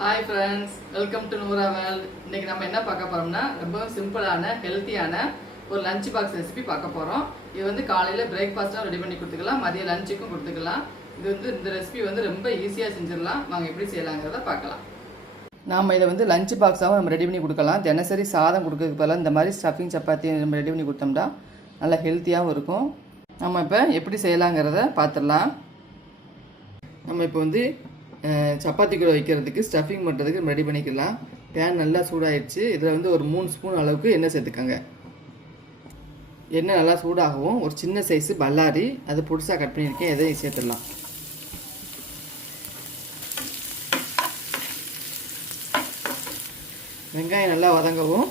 Hi friends, welcome to Noora world. இன்னைக்கு நம்ம என்ன பார்க்க போறோம்னா ரொம்ப சிம்பிளான ஹெல்த்தியான ஒரு லஞ்ச் பாக்ஸ் ரெசிபி பார்க்க போறோம். இது வந்து காலையில் பிரேக்ஃபாஸ்ட்டாக ரெடி பண்ணி கொடுத்துக்கலாம், மதிய லஞ்சுக்கும் கொடுத்துக்கலாம். இந்த ரெசிபி வந்து ரொம்ப ஈஸியாக செஞ்சிடலாம். வாங்க எப்படி செய்யலாங்கிறத பார்க்கலாம். நாம் இதை வந்து லஞ்ச் பாக்ஸாகவும் நம்ம ரெடி பண்ணி கொடுக்கலாம். தினசரி சாதம் கொடுக்கறதுக்கு பதிலாக இந்த மாதிரி ஸ்டஃபிங் சப்பாத்தி நம்ம ரெடி பண்ணி கொடுத்தோம்னா நல்லா ஹெல்த்தியாகவும் இருக்கும். நம்ம இப்போ எப்படி செய்யலாங்கிறத பார்த்துடலாம். நம்ம இப்போ வந்து சப்பாத்தி கூட வைக்கிறதுக்கு ஸ்டஃபிங் பண்ணுறதுக்கு ரெடி பண்ணிக்கலாம். பேன் நல்லா சூடாகிடுச்சு. இதில் வந்து ஒரு 3 ஸ்பூன் அளவுக்கு எண்ணெய் சேர்த்துக்கோங்க. எண்ணெய் நல்லா சூடாகவும் ஒரு சின்ன சைஸு பல்லாரி அது புதுசாக கட் பண்ணியிருக்கேன், எதையும் சேர்த்துடலாம். வெங்காயம் நல்லா வதங்கவும்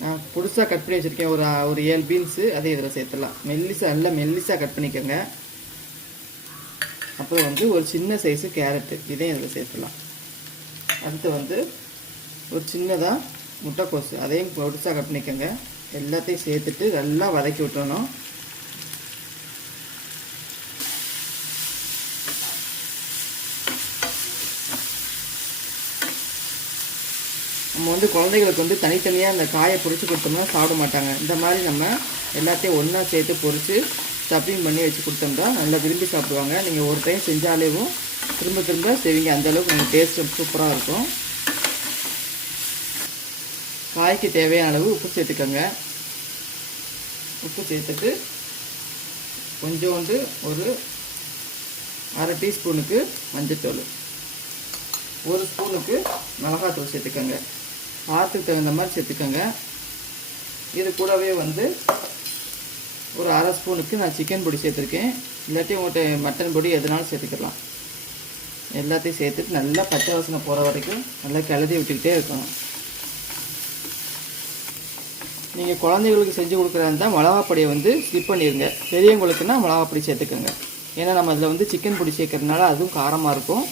நான் புதுசாக கட் பண்ணி வச்சுருக்கேன் ஒரு 7 பீன்ஸு, அதை இதில் சேர்த்துடலாம். நல்லா மெல்லிசாக கட் பண்ணிக்கோங்க. அப்புறம் வந்து ஒரு சின்ன சைஸு கேரட்டு, இதையும் இதில் சேர்த்துலாம். அடுத்து வந்து ஒரு சின்னதாக முட்டைக்கோசு, அதையும் பொடிசாக கட் பண்ணிக்கோங்க. எல்லாத்தையும் சேர்த்துட்டு நல்லா வதக்கி விட்டுறணும். நம்ம வந்து குழந்தைகளுக்கு வந்து தனித்தனியாக அந்த காயை பொரித்து கொடுத்தோம்னா சாப்பிட மாட்டாங்க. இந்த மாதிரி நம்ம எல்லாத்தையும் ஒன்றா சேர்த்து பொரித்து ஸ்டஃபிங் பண்ணி வச்சு கொடுத்தோம்னா நல்லா விரும்பி சாப்பிடுவாங்க. நீங்கள் ஒரு டைம் செஞ்சாலேவும் திரும்ப திரும்ப செய்வீங்க. அந்தளவுக்கு நம்ம டேஸ்ட் சூப்பராக இருக்கும். காய்க்கு தேவையான அளவு உப்பு சேர்த்துக்கோங்க. உப்பு சேர்த்துட்டு கொஞ்சோண்டு ஒரு 1/2 டீஸ்பூனுக்கு மஞ்சத்தூள், 1 ஸ்பூனுக்கு மிளகாத்தூள் சேர்த்துக்கோங்க. காரத்துக்கு தகுந்த மாதிரி சேர்த்துக்கோங்க. இது கூடவே வந்து ஒரு 1/2 ஸ்பூனுக்கு நான் சிக்கன் பொடி சேர்த்துருக்கேன். இல்லாட்டி உங்கள்கிட்ட மட்டன் பொடி எதுனாலும் சேர்த்துக்கலாம். எல்லாத்தையும் சேர்த்துட்டு நல்லா பச்சை வாசனை போகிற வரைக்கும் நல்லா கிளறி விட்டுக்கிட்டே இருக்கணும். நீங்கள் குழந்தைங்களுக்கு செஞ்சு கொடுக்குறதா இருந்தால் மிளகாப்பொடியை வந்து ஸ்கிப் பண்ணிடுங்க. பெரியவங்களுக்குன்னா மிளகாப்பொடி சேர்த்துக்கோங்க. ஏன்னா நம்ம அதில் வந்து சிக்கன் பொடி சேர்க்கறதுனால அதுவும் காரமாக இருக்கும்.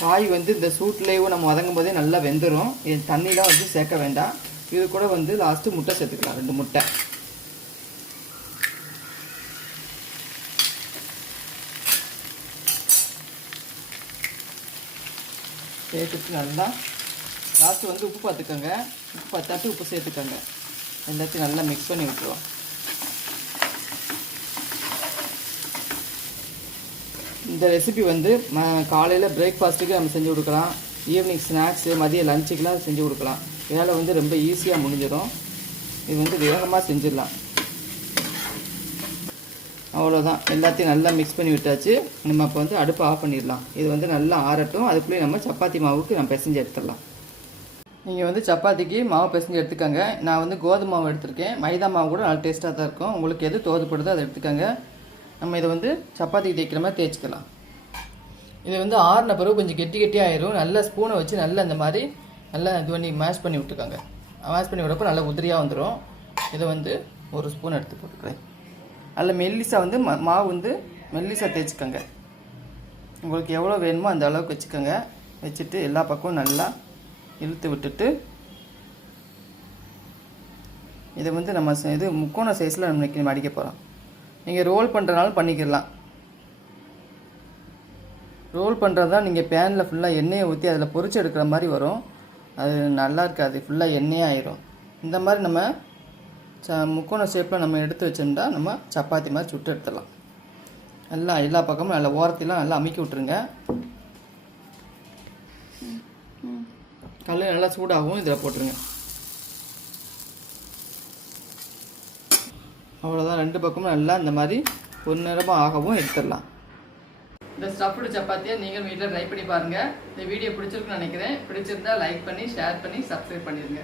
காய் வந்து இந்த சூட்லேயும் நம்ம வதங்கும் போதே நல்லா வெந்துடும். தண்ணிலாம் வந்து சேர்க்க வேண்டாம். இது கூட வந்து லாஸ்ட்டு முட்டை சேர்த்துக்கலாம், 2 முட்டை. சேர்த்துட்டு நல்லா லாஸ்ட்டு வந்து உப்பு பார்த்துக்கோங்க. உப்பு பார்த்தாட்டு உப்பு சேர்த்துக்கோங்க. எல்லாத்தையும் நல்லா மிக்ஸ் பண்ணி விட்டுருவோம். இந்த ரெசிபி வந்து காலையில் பிரேக்ஃபாஸ்ட்டுக்கு நம்ம செஞ்சு கொடுக்கலாம். ஈவினிங் ஸ்நாக்ஸு, மதிய லஞ்சுக்கெலாம் செஞ்சு கொடுக்கலாம். வேலை வந்து ரொம்ப ஈஸியாக முடிஞ்சிடும். இது வந்து வேகமாக செஞ்சிடலாம். அவ்வளோதான். எல்லாத்தையும் நல்லா மிக்ஸ் பண்ணி விட்டாச்சு. நம்ம இப்போ வந்து அடுப்பை ஆஃப் பண்ணிடலாம். இது வந்து நல்லா ஆறட்டும். அதுக்குள்ளேயே நம்ம சப்பாத்தி மாவுக்கு நம்ம பிசைஞ்சு எடுத்துடலாம். நீங்கள் வந்து சப்பாத்திக்கு மாவு பிசைஞ்சு எடுத்துக்கோங்க. நான் வந்து கோதுமை மாவு எடுத்துருக்கேன். மைதா மாவு கூட நல்லா டேஸ்ட்டாக தான் இருக்கும். உங்களுக்கு எது தோதுப்படுதோ அதை எடுத்துக்கோங்க. நம்ம இதை வந்து சப்பாத்திக்கு தேய்க்கிற மாதிரி தேய்ச்சிக்கலாம். இது வந்து ஆறின பிறகு கொஞ்சம் கெட்டி ஆயிரும். நல்லா ஸ்பூனை வச்சு நல்லா இந்த மாதிரி நல்லா இது பண்ணி மேஷ் பண்ணி விட்டுக்கோங்க. மேஷ் பண்ணி விடப்போ நல்லா உதிரியாக வந்துடும். இதை வந்து 1 ஸ்பூன் எடுத்து போட்டுக்கிறேன். நல்லா மெல்லிசாக வந்து மாவு வந்து மெல்லிசாக தேய்ச்சிக்கோங்க. உங்களுக்கு எவ்வளோ வேணுமோ அந்த அளவுக்கு வச்சுக்கோங்க. வச்சுட்டு எல்லா பக்கமும் நல்லா இழுத்து விட்டுட்டு இதை வந்து நம்ம இது முக்கோண சைஸில் நம்ம மடிக்க போகிறோம். நீங்கள் ரோல் பண்ணுறதுனாலும் பண்ணிக்கிடலாம். ரோல் பண்ணுறது தான் நீங்கள் பேனில் ஃபுல்லாக எண்ணெயை ஊற்றி அதில் பொரிச்சு எடுக்கிற மாதிரி வரும். அது நல்லா இருக்காது, ஃபுல்லாக எண்ணெயாக ஆயிரும். இந்த மாதிரி நம்ம முக்கோண ஷேப்பில் நம்ம எடுத்து வச்சுருந்தா நம்ம சப்பாத்தி மாதிரி சுட்டு எடுத்துடலாம். நல்லா எல்லா பக்கமும் நல்லா ஓரத்திலாம் நல்லா அமுக்கி விட்டுருங்க. கல் நல்லா சூடாகவும் இதில் போட்டுருங்க. அவ்வளோதான். 2 பக்கமும் நல்லா இந்த மாதிரி பொன்னிறமாக ஆகவும் எடுத்துடலாம். இந்த ஸ்டஃப்டு சப்பாத்தியை நீங்கள் வீட்டில் ட்ரை பண்ணி பாருங்கள். இந்த வீடியோ பிடிச்சிருக்குன்னு நினைக்கிறேன். பிடிச்சிருந்தா லைக் பண்ணி, ஷேர் பண்ணி, சப்ஸ்கிரைப் பண்ணிடுங்க.